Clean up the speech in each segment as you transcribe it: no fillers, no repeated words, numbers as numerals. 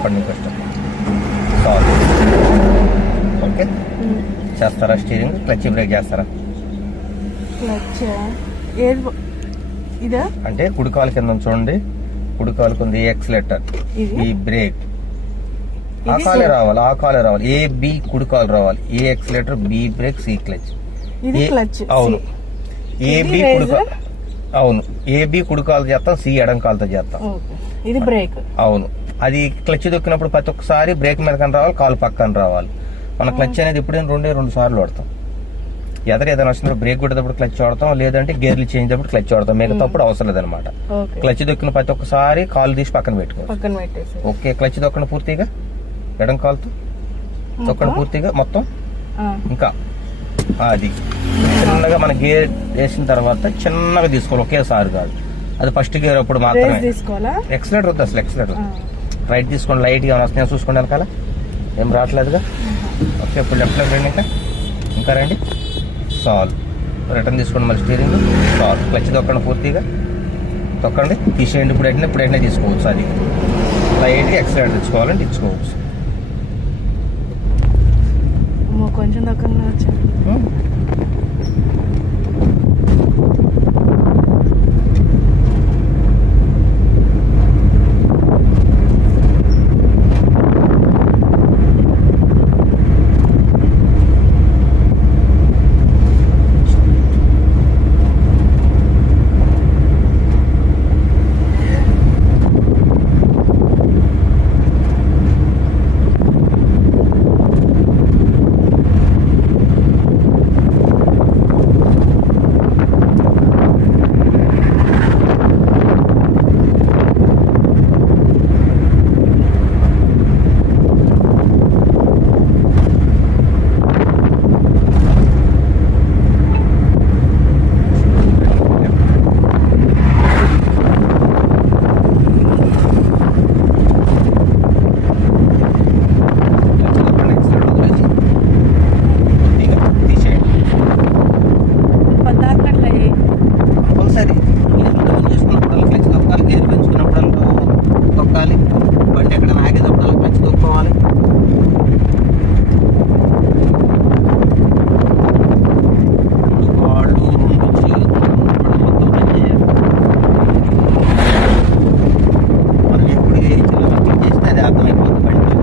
చెప్పండి ఇంకో step. Sorry. Okay, చేస్తారా? స్టీరింగ్ క్లచ్ బ్రేక్ చేస్తారా? ఇదా అంటే కుడికాల కింద చూడండి, కుడికాలకు ఉంది యాక్సిలేటర్, ఈ బ్రేక్. ఆ కాలే రావాలి, ఆ కాలే రావాలి. ఏ బి కుడికాలు రావాలి, A accelerator, B brake, C clutch. అవును, ఏబి కుడికాలు. అవును, ఏబి కుడికాలు చేస్తాం, సి ఎడంకాలతో చేస్తాం. ఇది బ్రేక్. అవును, అది క్లచ్ దొక్కినప్పుడు ప్రతి ఒక్కసారి బ్రేక్ మీద కని రావాలి, కాలు పక్కన రావాలి. మన క్లచ్ అనేది ఎప్పుడైనా 2 సార్లు వాడతాం. ఏదైనా వచ్చినప్పుడు బ్రేక్ కొట్టేటప్పుడు క్లచ్ వాడతాం, లేదంటే గేర్లు చేంజ్ అప్పుడు క్లచ్ వాడతాం. మిగతాప్పుడు అవసరం లేదనమాట. క్లచ్ దొక్కిన ప్రతి ఒక్కసారి కాలు తీసి పక్కన పెట్టుకోవాలి. ఓకే, క్లచ్ దొక్కన పూర్తిగా ఎడం కాలుతో దొక్కన పూర్తిగా మొత్తం. ఇంకా అది చిన్నగా మన గేర్ వేసిన తర్వాత చిన్నగా తీసుకోవాలి, ఒకేసారి కాదు. అది ఫస్ట్ గేర్ అప్పుడు మాత్రమే. ఎక్సలేటర్ వద్దు, అసలు ఎక్సలేటర్ రైట్ తీసుకోండి. లైట్ గా వస్తున్నాయి చూసుకోండి, వెనకాల ఏం రావట్లేదుగా. ఓకే, ఇప్పుడు లెఫ్ట్ లెఫ్ట్ రండి, ఇంకా రండి. సాల్వ్. రిటర్న్ తీసుకోండి, మళ్ళీ స్టీరింగ్ సాల్వ్. క్లచ్ తొక్కండి, పూర్తిగా తొక్కండి, తీసేయండి. ఇప్పుడు వెంటనే తీసుకోవచ్చు. అది లైట్గా ఎక్సలేటర్ తెచ్చుకోవాలంటే ఇచ్చుకోవచ్చు. కొంచెం దొక్కంగా వచ్చా. బండి ఎక్కడ ఆగేటప్పుడు క్లచ్ తొక్కోవాలి. వాళ్ళు 2 చేతులు మొత్తం పని చేయాలి. మనం ఎప్పుడు ఏ చిన్న చేస్తే అది అర్థమైపోతుంది బండి.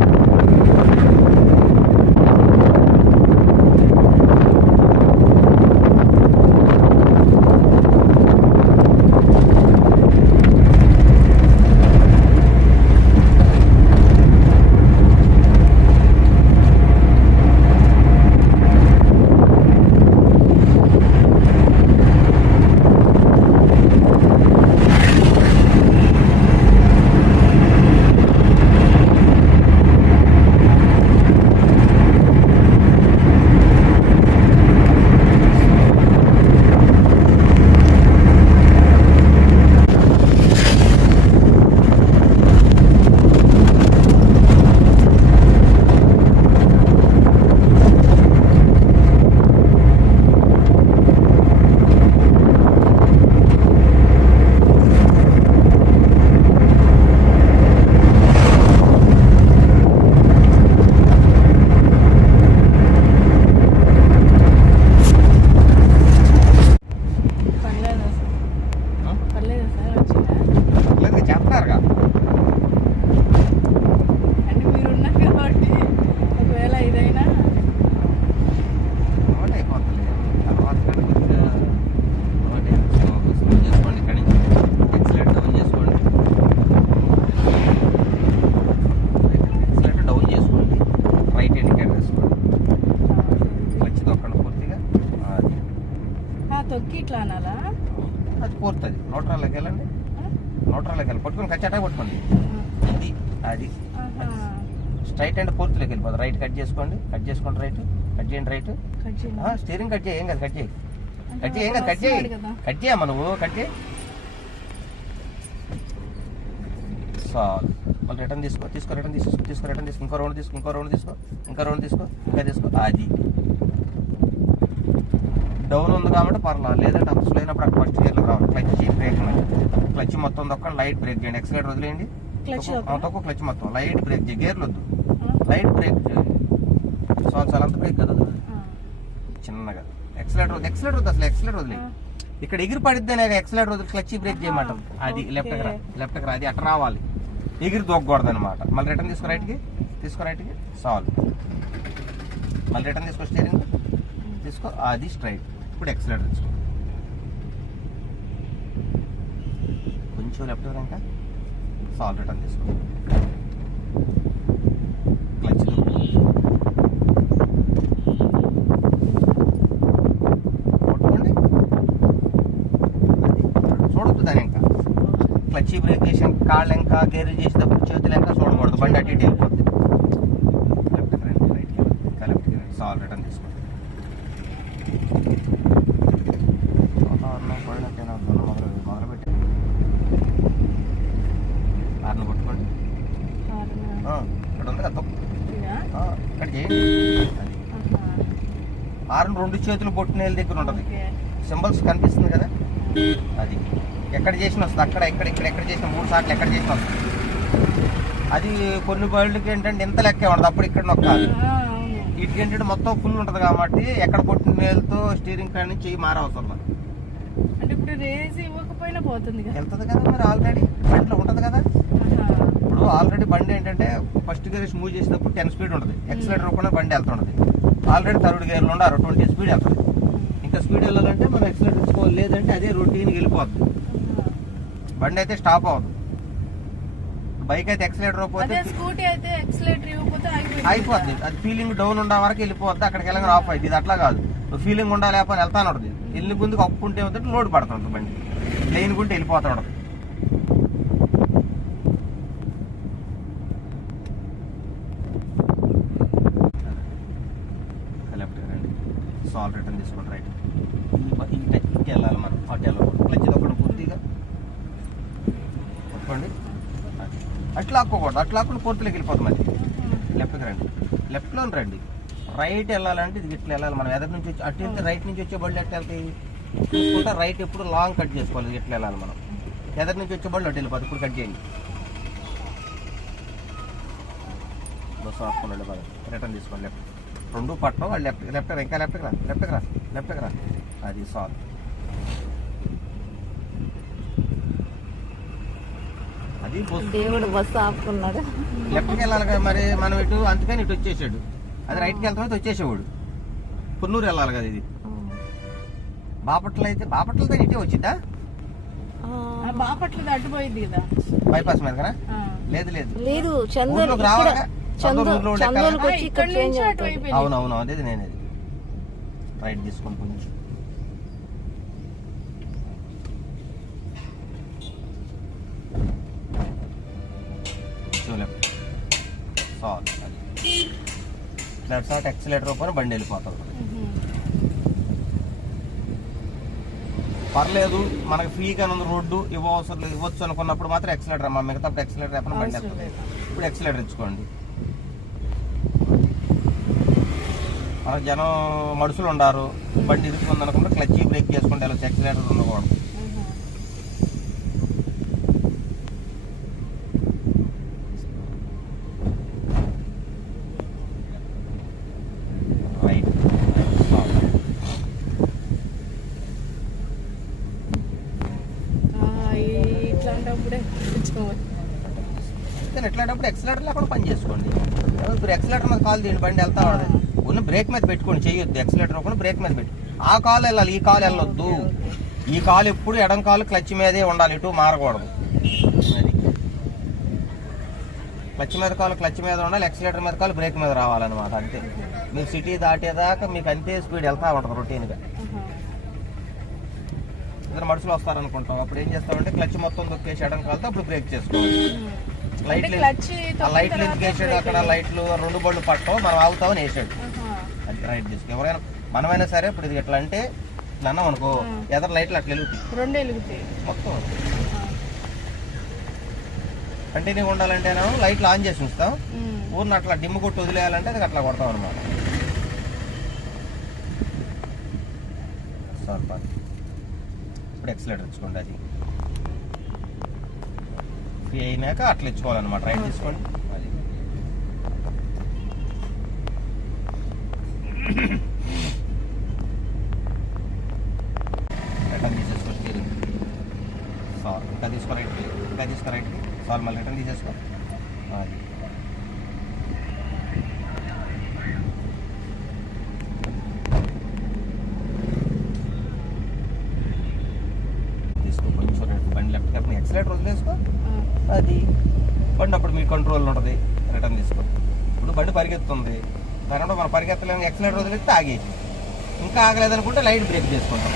తొక్కి ఇట్లా అనాలా? అది పోతుంది. న్యూట్రల్లోకి వెళ్ళండి, న్యూట్రల్లోకి వెళ్ళి పట్టుకొని ఖచ్చితంగా పట్టుకోండి. అది అది స్ట్రైట్ అండ్ ఫోర్త్లోకి వెళ్ళిపోతుంది. రైట్ కట్ చేసుకోండి, కట్ చేసుకోండి, రైట్ కట్ చేయండి, రైట్ స్టీరింగ్ కట్ చేయి, ఏం కాదు, కట్ చేయి, కట్ చేయి, ఏం కాదు, కట్ చేయి, కట్ చేయమ్మా నువ్వు, కట్ చేయి. మళ్ళీ రిటర్న్ తీసుకో, రిటర్న్ తీసుకో, రిటర్న్ తీసుకో, ఇంకో రౌండ్ తీసుకో, ఇంకో రౌండ్ తీసుకో, ఇంకా రౌండ్ తీసుకో, ఇంకా తీసుకో. అది డౌన్ ఉంది కాబట్టి పర్లేదు, లేదంటే అసలు అయినప్పుడు అక్కడ ఫస్ట్ గేర్లో రావాలి. క్లచ్ బ్రేక్, క్లచ్ మొత్తం దొక్కండి, లైట్ బ్రేక్ చేయండి, ఎక్సలేటర్ వదిలేయండి, క్లచ్ తక్కువ క్లచ్ మొత్తం లైట్ బ్రేక్ చేయి, గేర్లు వద్దు, లైట్ బ్రేక్ చాలా అంత బ్రేక్ కదా చిన్నగా. ఎక్సలేటర్ వద్దు అసలు, ఎక్సలేటర్ వదిలే. ఇక్కడ ఎగిరి పడిద్దేనే ఎక్సలేటర్ వదిలి క్లచ్ బ్రేక్ చేయమంటాం. అది లెఫ్ట్కి రా, అది అట్లా రావాలి, ఎగిరి దొక్కకూడదు అనమాట. మళ్ళీ రిటర్న్ తీసుకో రైట్కి సాల్వ్. మళ్ళీ రిటర్న్ తీసుకో, స్టీరింగ్ తీసుకో, అది స్ట్రైట్. ఇప్పుడు ఎక్సలేటర్ తీసుకో, కొంచెం లెఫ్ట్ ఇంకా సాల్వ్. రిటర్న్ తీసుకో, క్లచ్ కొట్టుకోండి. చూడొద్దు దాని ఇంకా క్లచ్ బ్రేక్ చేసి కాళ్ళు ఇంకా గేర్ చేసేటప్పుడు చేతులు ఇంకా చూడకూడదు, బండి అటు ఇటు వెళ్ళిపోతుంది. లెఫ్ట్కి రండి, రైట్కి ఇంకా లెఫ్ట్కి రండి, సాల్వ్. రిటర్న్ తీసుకోండి. మొదలుపెట్టి హార్న్ కొట్టుకోండి. ఇక్కడ ఉంది కదా ఇక్కడ చేయండి. హార్న్ 2 చేతులు పొట్టినేళ్ళ దగ్గర ఉంటుంది, సింబల్స్ కనిపిస్తుంది కదా, అది ఎక్కడ చేసిన వస్తుంది. అక్కడ ఎక్కడ చేసిన 3 సార్లు ఎక్కడ చేసిన వస్తుంది. అది కొన్ని బళ్ళకి ఏంటంటే ఇంత లెక్కే ఉంటుంది, అప్పుడు ఇక్కడ నొక్కాలి. వీటికి ఏంటంటే మొత్తం ఫుల్ ఉంటుంది కాబట్టి ఎక్కడ పొట్టిన నేలతో స్టీరింగ్ కాడి నుంచి చెయ్యి మారవసరం. అంటే ఇప్పుడు రేస్ ఇవ్వకపోయినా పోతుంది వెళ్తుంది కదా మరి, ఆల్రెడీ బండిలో ఉంటుంది కదా. ఇప్పుడు ఆల్రెడీ బండి ఏంటంటే ఫస్ట్ గేర్ మూవ్ చేసినప్పుడు 10 స్పీడ్ ఉంటుంది, ఎక్సలేటర్ కూడా బండి వెళ్తుంటుంది. ఆల్రెడీ 3rd గేర్లో ఉండారు 20 స్పీడ్ వెళ్తుంది. ఇంకా స్పీడ్ వెళ్ళాలంటే మనం ఎక్సలేటర్ ఇచ్చుకోవాలి, లేదంటే అదే రొటీన్కి వెళ్ళిపోద్ది, బండి అయితే స్టాప్ అవ్వదు. బైక్ అయితే ఎక్సలేటర్ పోతే, స్కూటీ అయితే ఎక్సలేటర్ ఇవ్వకపోతే అయిపోద్ది. అది ఫీలింగ్ డౌన్ ఉండే వరకు వెళ్ళిపోద్ది, అక్కడికి వెళ్ళగా ఆఫ్ అయింది. ఇది అట్లా కాదు, ఫీలింగ్ ఉండాలి లేకపోతే వెళ్తాను ఉంటుంది. వెళ్ళి ముందుకు అప్పుకుంటే ఉంటుంది, లోడ్ పడుతుంది బండి, లైన్ గుంటే వెళ్ళిపోతా ఉంటుంది. లెఫ్ట్ రండి, సాల్వ్. రిటర్న్ తీసుకోండి రైట్. ఈ టచ్కి వెళ్ళాలి మనం, అటు వెళ్ళకూడదు. క్లచ్ ఒకటి పూర్తిగా కొట్టుకోండి, అట్లా ఆక్కకూడదు, అట్లా ఆకుండా పూర్తిలోకి వెళ్ళిపోతుంది. మరి లెఫ్ట్కి రండి, లెఫ్ట్లో రండి. రైట్ వెళ్ళాలంటే ఇది ఇట్లా వెళ్ళాలి. మనం ఎదురు నుంచి వచ్చి అటు వెళ్తే రైట్ నుంచి వచ్చే బళ్ళు ఎట్లా వెళ్తాయి చూసుకుంటా. రైట్ ఎప్పుడు లాంగ్ కట్ చేసుకోవాలి, ఇట్లా వెళ్ళాలి మనం. ఎదురు నుంచి వచ్చే బళ్ళు అటు వెళ్ళిపోతుంది. ఇప్పుడు కట్ చేయండి, బస్సు ఆపుకోండి. రిటర్న్ తీసుకోండి, లెఫ్ట్. 2 పట్టడం, వాళ్ళు లెఫ్ట్ ఇంకా లెఫ్ట్కి రా, అది సాల్వ్. అది దేవుడు బస్సు ఆపుకున్నాడు. లెఫ్ట్కి వెళ్ళాలి కదా మరి, మనం ఇటు అందుకని ఇటు వచ్చేసాడు. అది రైట్కి వెళ్తాం వచ్చేసేవాడు. పున్నూరు వెళ్ళాలి కదా ఇది. బాపట్లతో ఇటే వచ్చిద్దా, బాపట్ల అడ్డుపోయింది కదా బైపాస్ మీద కదా. లేదు చందూరుకి రావాలిగా, వచ్చి అవునవును, అదే నేను రైట్ తీసుకొని కొంచెం లెఫ్ట్ సాల్వ్. లెఫ్ట్ సైడ్ ఎక్సలేటర్ ఓపెన్, బండి వెళ్ళిపోతుంది. పర్లేదు మనకి ఫ్రీగా ఉంది రోడ్డు, ఇవ్వచ్చు అనుకున్నప్పుడు మాత్రం ఎక్సలేటర్ అమ్మా, మిగతా ఎక్సలేటర్ ఎప్పుడు బండి వెళ్తుంది. ఇప్పుడు ఎక్సలేటర్ ఇచ్చుకోండి. మనకు జనం మనుషులు ఉండారు, బండి ఇరుక్కుంది అనుకుంటే క్లచ్ బ్రేక్ చేసుకుంటే వెళ్ళచ్చు, ఎక్సలేటర్ ఉండకూడదు. రైట్ ఎట్లాంటప్పుడు ఎక్సలేటర్ లేకుండా పని చేసుకోండి. ఇప్పుడు ఎక్సలేటర్ మీద కాల్ తీయండి, బండి వెళ్తా ఉండదు. ఉన్న బ్రేక్ మీద పెట్టుకోండి, చేయొద్దు. ఎక్సలేటర్ కూడా బ్రేక్ మీద పెట్టి ఆ కాలు వెళ్ళాలి, ఈ కాలు వెళ్ళొద్దు. ఈ కాలు ఎప్పుడు ఎడం కాలు క్లచ్ మీదే ఉండాలి, ఇటు మారకూడదు. అది క్లచ్ మీద ఉండాలి, ఎక్సలేటర్ మీద కాలు బ్రేక్ మీద రావాలన్నమాట. అంతే. మీరు సిటీ దాటేదాకా మీకు అంతే స్పీడ్ వెళ్తా ఉంటుంది రొటీన్గా. ఇద్దరు మనుషులు వస్తారనుకుంటాం, అప్పుడు ఏం చేస్తామంటే క్లచ్ మొత్తం దొక్కేసి ఎడం కాలుతో అప్పుడు బ్రేక్ చేసుకోవాలి. లైట్లు వేసాడు, అక్కడ లైట్లు 2 బళ్ళు పట్టవు, మనం ఆగుతామని వేసాడు. అది రైట్ తీసుకు. ఎవరైనా మనమైనా సరే ఇప్పుడు ఇది ఎట్లా అంటే ఇట్లా అన్నాం అనుకో, ఎదరు లైట్లు అట్లా వెలుగుతాయి మొత్తం. కంటిన్యూగా ఉండాలంటే లైట్లు ఆన్ చేసి ఉంచుతాం, ఊరిని అట్లా డిమ్ కొట్టి వదిలేయాలంటే అది అట్లా కొడతాం అనమాట. ఇప్పుడు ఎక్సలేటర్ ఇచ్చుకోండి, అది ఫ్రీ అయినాక అట్లా ఇచ్చుకోవాలన్నమాట. రైట్ తీసుకోండి. అది రిటర్న్ తీసేసుకో స్టీరింగ్. సార్ ఇంకా తీసుకో రైట్కి, ఇంకా తీసుకో రైట్కి. సార్ మళ్ళీ రిటర్న్ తీసేసుకో. అది తీసుకో కొంచెం రైట్. బండి లెఫ్ట్ కాబట్టి ఎక్సలేటర్ వదిలేసుకో. అది బండి అప్పుడు మీ కంట్రోల్లో ఉంటుంది. రిటర్న్ తీసుకో. ఇప్పుడు బండి పరిగెత్తుంది, దాని మనం పరిగెత్తలేము, ఎక్సలేటర్ వదిలేస్తే ఆగేసి. ఇంకా ఆగలేదనుకుంటే లైట్ బ్రేక్ చేసుకుంటాం.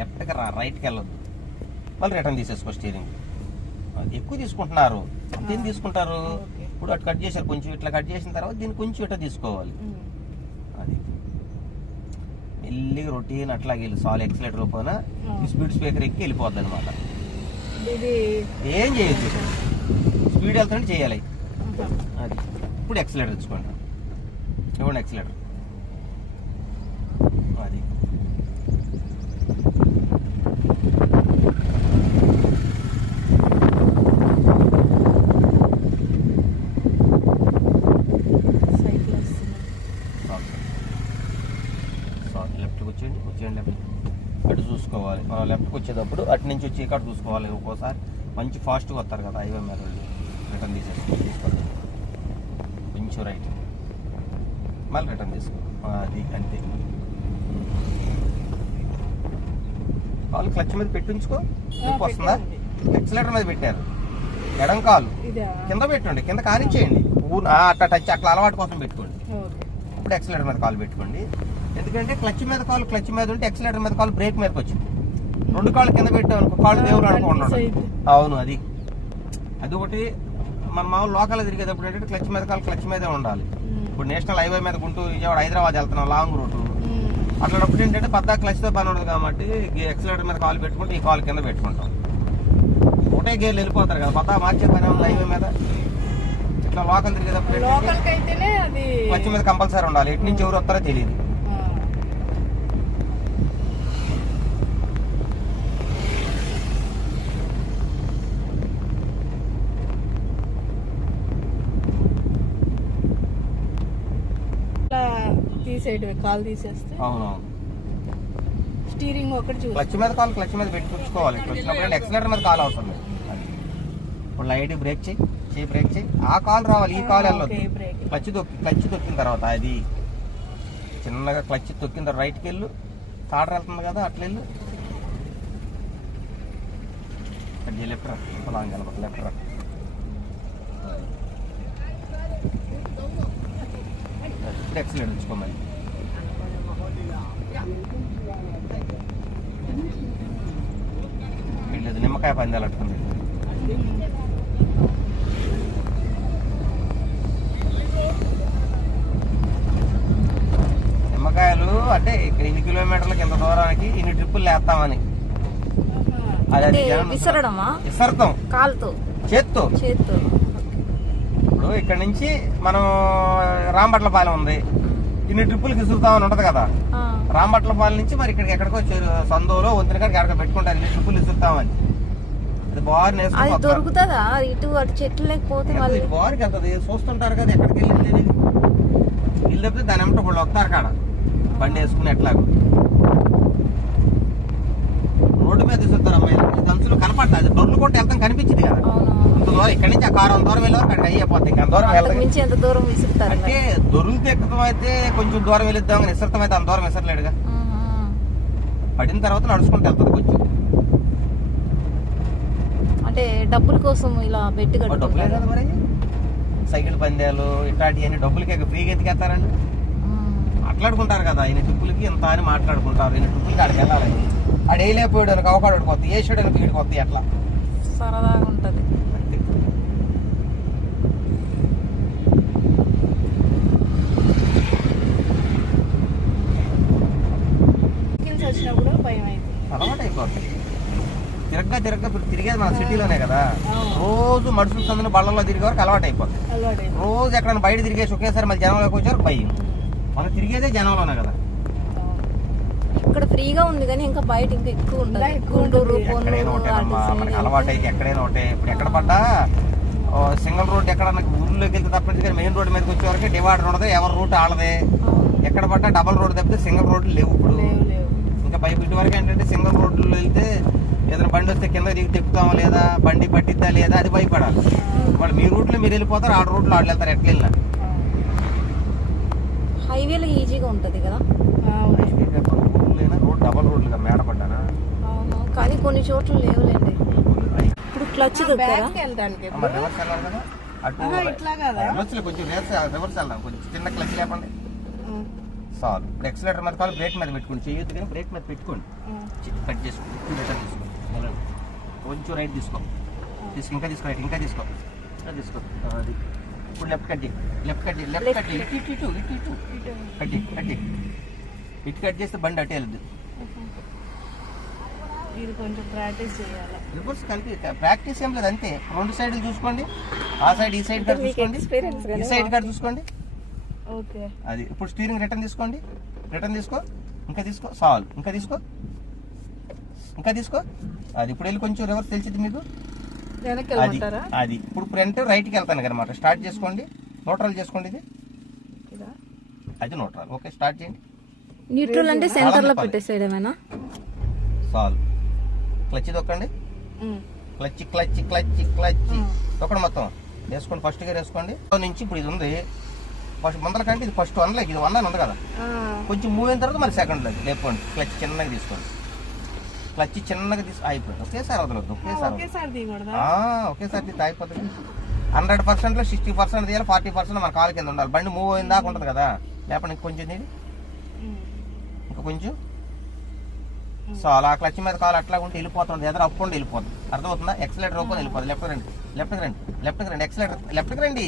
లెఫ్ట్కి రా, రైట్కి వెళ్ళొద్దు. మళ్ళీ రిటర్న్ తీసేసుకో స్టీరింగ్. అది ఎక్కువ తీసుకుంటున్నారు, అంతేం తీసుకుంటారు. ఇప్పుడు అటు కట్ చేశారు, కొంచెం ఇట్లా కట్ చేసిన తర్వాత దీన్ని కొంచెం ఇట్లా తీసుకోవాలి. అది మెల్లిగా రొటీన్ అట్లాగే వెళ్ళి సాల్ ఎక్సలేటర్ పోయినా స్పీడ్ స్పీకర్ ఎక్కి వెళ్ళిపోద్ది అనమాట. ఏం చేయొచ్చు, స్పీడ్ వెళ్తానే చేయాలి. అది ఇప్పుడు ఎక్సలేటర్ తెచ్చుకోండి. ఇవ్వండి ఎక్సలేటర్. అది లెఫ్ట్కి వచ్చేయండి లెఫ్ట్. అటు చూసుకోవాలి. మనం లెఫ్ట్కి వచ్చేటప్పుడు అటు నుంచి వచ్చి ఇక్కడ చూసుకోవాలి. ఒక్కోసారి మంచి ఫాస్ట్గా వస్తారు కదా హైవే మీద. రిటర్న్ తీసుకోండి. కొంచెం రైట్, మళ్ళీ రిటర్న్ తీసుకో. అది అంతే. కాలు క్లచ్ మీద పెట్టించుకో. నొప్పి వస్తుందా? ఎక్సలేటర్ మీద పెట్టారు, ఎడం కాలు కింద పెట్టండి, కింద కానిచ్చేయండి. అట్లా టచ్ అట్లా అలవాటు కోసం పెట్టుకోండి. ఇప్పుడు ఎక్సలేటర్ మీద కాలు పెట్టుకోండి. ఎందుకంటే క్లచ్ మీద కాలు క్లచ్ మీద ఉంటే ఎక్సలేటర్ మీద కాలు బ్రేక్ మీదకి వచ్చింది. రెండు కాళ్ళు కింద పెట్టామనుకో కాళ్ళు దేవుడు అనుకున్నాడు. అవును, అది ఒకటి. మన మామూలు లోకల్ తిరిగేటప్పుడు ఏంటంటే క్లచ్ మీద కాలు క్లచ్ మీదే ఉండాలి. ఇప్పుడు నేషనల్ హైవే మీద గుంటూరు విజయవాడ హైదరాబాద్ వెళ్తున్నాం లాంగ్ రూట్. అట్లాంటప్పుడు ఏంటంటే పెద్ద క్లచ్తో పని ఉండదు కాబట్టి ఎక్సలేటర్ మీద కాలు పెట్టుకుంటే ఈ కాలు కింద పెట్టుకుంటాం. ఒకటే గేర్లు వెళ్ళిపోతారు కదా, పద్దా మార్చే పని ఉంది హైవే మీద. ఇట్లా లోకల్ తిరిగేటప్పుడు క్లచ్ మీద కంపల్సరీ ఉండాలి. ఎటు నుంచి ఎవరు వస్తారో తెలియదు. కాల్ తీసేస్తే అవునవును. స్టీరింగ్ ఒకటి క్లచ్ మీద కాలు క్లచ్ మీద పెట్టుకోవాలి. వచ్చినప్పుడు ఎక్సలేటర్ మీద కాలు అవసరం లేదు. ఇప్పుడు లైట్ బ్రేక్ చేయి బ్రేక్ చేయి. ఆ కాలు రావాలి, ఈ కాలు వెళ్ళొద్దు. క్లచ్ తొక్కిన తర్వాత అది చిన్నగా క్లచ్ తొక్కిన తర్వాత రైట్కి వెళ్ళు. తాడర్ వెళ్తుంది కదా, అట్లా వెళ్ళు. లెఫ్ట్ రా, లాంగ్ వెళ్ళబోతుంది. లెఫ్ట్ రా. ఇప్పుడు ఎక్సలేటర్ ఉంచుకోమని. వెళ్ళలేదు, నిమ్మకాయ పందాలు అట్టుకుంది. నిమ్మకాయలు అంటే ఇక్కడ ఇన్ని కిలోమీటర్లకి ఇంత దూరానికి ఇన్ని ట్రిప్పులు వేస్తామని. అది విసరతాం కాలుతో, చేత్తో. ఇప్పుడు ఇక్కడ నుంచి మనం రాంబట్లపాలెం ఉంది, ఇన్ని ట్రిప్పులకి విసురుతామని ఉంటది కదా. రాంబట్లపాలెం నుంచి మరి ఇక్కడికి ఎక్కడికో సందోలో వంతున కాడికి ఎక్కడికి పెట్టుకుంటారు, ఇన్ని ట్రిప్పులు విసురుతామని. అది బాగా నేర్చుకుంటారు. దొరుకుతుందా ఇటు అటు చెట్లు లేకపోతే బాగా వెళ్తుంది. చూస్తుంటారు కదా ఎక్కడికి వెళ్ళి ఇల్లు తప్పితే దాని ఏమంటే వాళ్ళు వస్తారు కాడ బండి వేసుకుని. ఎట్లాగో రోడ్డు మీద తీసుకొస్తారు అమ్మాయిలు. దంచులు కనపడతా, అది డొర్లు కొట్టి వెళ్తాం కనిపించింది కదా. అంత దూరం ఇక్కడి నుంచి ఆ కారు అంత దూరం వెళ్ళారు అక్కడ అయిపోతుంది. ఇంకా దూరం వెళ్తాం అంటే దొరుకులు తెక్కడం అయితే కొంచెం దూరం వెళ్ళిద్దాం, విసరతం అయితే అంత దూరం విసరలేడుగా. పడిన తర్వాత నడుచుకుంటూ వెళ్తుంది కొంచెం. అంటే డబ్బుల కోసం ఇలా బెట్టు డబ్బులే కదా మరి. సైకిల్ పందాలు ఇట్లాంటివన్నీ డబ్బులకే ఫ్రీగా ఎత్తికేస్తారండి. మాట్లాడుకుంటారు కదా, ఈయన ట్రిప్పులకి ఎంత అని మాట్లాడుకుంటారు. ఈయన ట్రిప్పులకి ఆడికి వెళ్ళాలి. ఆడు వేయలేకపోయాడు అనుకో అవకాడు కొత్త, వేసాడు అనుకో వీడి కొత్త, ఎట్లా సరదాగా ఉంటది. అలవాటు అయిపోతుంది. తిరగ్గా తిరిగేది మన సిటీలోనే కదా. రోజు మడుసులు సందుని బళ్ళల్లో తిరిగే వరకు అలవాటు అయిపోతుంది. రోజు ఎక్కడైనా బయట తిరిగేసి ఒకేసారి మళ్ళీ జనంలోకి వచ్చారు భయం. మనం తిరిగేదే జనంలోనే కదా. ఇక్కడ ఫ్రీగా ఉంది కానీ ఇంకా బయట ఇంకా ఎక్కువ ఇంకా ఉంటుంది. ఎక్కువ గుంటూరు, ఉంటుంది. ఎక్కడైనా పొన్నూరు, ఒకటేనమ్మా, అటు మనకి సైడ్ అలవాటు అయితే ఎక్కడైనా ఒకటే. ఇప్పుడు ఎక్కడ పడ్డా సింగిల్ రోడ్ ఎక్కడ ఊర్లోకి వెళ్తే తప్పనిసరి మెయిన్ రోడ్ మీదకి వచ్చే వరకు డివైడర్ ఉండదు, ఎవరి రూట్ ఆడదే. ఎక్కడ పడ్డా డబల్ రోడ్ తప్పితే సింగిల్ రోడ్లు లేవు ఇప్పుడు. లేవు ఇంకా పైపు ఇటు వరకు ఏంటంటే సింగిల్ రోడ్లు వెళ్తే ఏదైనా బండి వస్తే కింద దిగి తిప్పుతామా లేదా, బండి పట్టిద్దా లేదా, అది భయపడాలి. వాళ్ళు మీ రూట్లో మీరు వెళ్ళిపోతారు, ఆ రూట్లో వాళ్ళు వెళ్తారు ఎట్లా వెళ్ళినా. హైవేలో ఈజీగా ఉంటది కదా. రోడ్ డబల్ రోడ్లుగా మేడ పడ్డానా. అవును, కానీ కొన్ని చోట్ల లేవులేండి. ఇప్పుడు క్లచ్ దొరికారా? బ్యాక్ వెళ్ళడానికి మరి రివర్స్ వెళ్ళాలి కదా అటు. ఇట్లా కదా రివర్స్ కొంచెం రివర్స్ వెళ్దాం, కొంచెం చిన్న క్లచ్ లేపండి చాలు. ఇప్పుడు ఎక్సలేటర్ మీద కావాలి, బ్రేక్ మీద పెట్టుకోండి, చేయొద్దు కానీ బ్రేక్ మీద పెట్టుకోండి. కట్ చేసుకోండి, రిటర్న్ తీసుకోండి, కొంచెం రైట్ తీసుకో, ఇంకా తీసుకో, రైట్ ఇంకా తీసుకో, తీసుకో. అది ఇప్పుడు లెఫ్ట్ కట్ చేయి, లెఫ్ట్ కట్ చేయి, లెఫ్ట్ కట్ చేయి, ఇటు ఇటు ఇటు ఇటు కట్ చేయి, కట్ చేయి. ఇటు కట్ చేస్తే బండి అటే వెళ్ళదు. ఇది కొంచెం ప్రాక్టీస్ చేయాలి. రివర్స్ కలిపి ప్రాక్టీస్ ఏం లేదు, అంతే. రెండు సైడ్లు చూసుకోండి, ఆ సైడ్ ఈ సైడ్ కట్ చూసుకోండి, ఈ సైడ్ కట్ చూసుకోండి. ఓకే అది ఇప్పుడు స్టీరింగ్ రిటర్న్ తీసుకోండి, రిటర్న్ తీసుకో, ఇంకా తీసుకో, సాల్వ్, ఇంకా తీసుకో, ఇంకా తీసుకో. అది ఇప్పుడు వెళ్ళి కొంచెం రివర్స్ తెలిసింది మీకు. వెనక్కి అది వెళ్ళమంటారా? అది ఇప్పుడు ఫ్రంట్ రైట్కి వెళ్తాను అనమాట. స్టార్ట్ చేసుకోండి, న్యూట్రల్ చేసుకోండి. ఇది ఇదా? అది న్యూట్రల్. ఓకే, స్టార్ట్ చేయండి. న్యూట్రల్ అంటే సెంటర్ లో పెట్టేసాడు ఏమైనా. సాల్వ్. క్లచ్ దొక్కండి, ఉమ్. క్లచ్ క్లచ్ క్లచ్ క్లచ్ దొక్కండి మొత్తం వేసుకోండి. ఫస్ట్ గేర్ వేసుకోండి. నుంచి ఇప్పుడు ఇది ఉంది ఫస్ట్ ముందర కంటే ఇది ఫస్ట్ వన్ లెగ్, ఇది వన్ అని ఉంది కదా, ఆ, కొంచెం మూవ్ అయిన తర్వాత మరి సెకండ్ లెగ్ లేపుకోండి. క్లచ్ చిన్నగా తీసుకోండి, క్లచ్ చిన్నగా తీసి అయిపోయింది. ఒకేసారి వదలొద్దు, ఒకేసారి ఒకేసారి తీయకూడదా? ఒకేసారి తీసి అయిపోతుంది. 100%లో 60% తీయాలి, 40% మన కాలు కింద ఉండాలి. బండి మూవ్ అయిన దాకా ఉంటుంది కదా, లేకపోతే ఇంకొంచెం తీయండి, ఉమ్. ఇంకా కొంచెం. సో అలా క్లచ్ మీద కాలు అట్లా ఉంటే వెళ్ళిపోతుంది, ఎదురు అప్ ఉండి వెళ్ళిపోతుంది. అర్థమవుతుందా? ఎక్సలేటర్ ఓపెన్ వెళ్ళిపోతుంది. లెఫ్ట్కి రండి, లెఫ్ట్కి రండి, లెఫ్ట్కి రండి, ఎక్సలేటర్ లెఫ్ట్కి రండి,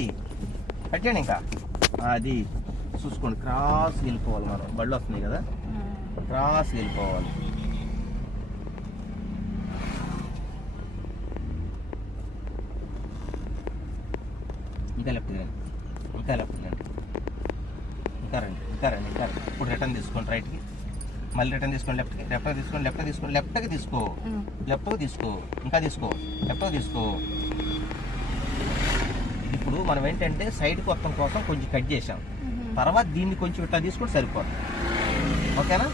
కట్టండి. ఇంకా అది చూసుకోండి, క్రాస్ వెళ్ళిపోవాలి. మనం బళ్ళు వస్తున్నాయి కదా, క్రాస్ వెళ్ళిపోవాలి. ఇంకా లెఫ్ట్కి రండి, ఇంకా లెఫ్ట్కి రండి, ఇంకా రండి, ఇంకా రండి, ఇంకా రండి. ఇప్పుడు రిటర్న్ తీసుకోండి రైట్కి, మళ్ళీ రిటర్న్ తీసుకోండి లెఫ్ట్కి, లెఫ్ట్కి తీసుకోండి, లెఫ్ట్కి తీసుకోండి, లెఫ్ట్కి తీసుకో, లెఫ్ట్కి తీసుకో, ఇంకా తీసుకో, లెఫ్ట్కి తీసుకో. ఇప్పుడు మనం ఏంటంటే సైడ్ కొత్తం కోసం కొంచెం కట్ చేసాం, తర్వాత దీన్ని కొంచెం ఇట్లా తీసుకుంటే సరిపోతుంది. ఓకేనా?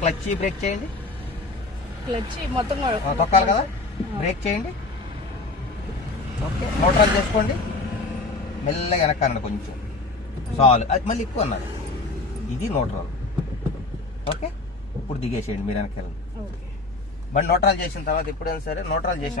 క్లచ్ బ్రేక్ చేయండి, క్లచ్ మొత్తం కూడా తొక్కాలి కదా, బ్రేక్ చేయండి. ఓకే, న్యూట్రల్ చేసుకోండి, మెల్లగా వెనక్కి అన్నాడు కొంచెం, చాలు. అది మళ్ళీ ఎక్కువ అన్నారు, ఇది న్యూట్రల్. ఓకే, ఇప్పుడు దిగేసేయండి, మీరు వెనక్కి వెళ్ళండి. ఓకే బండి న్యూట్రల్ చేసిన తర్వాత ఎప్పుడైనా సరే న్యూట్రల్ చేసాం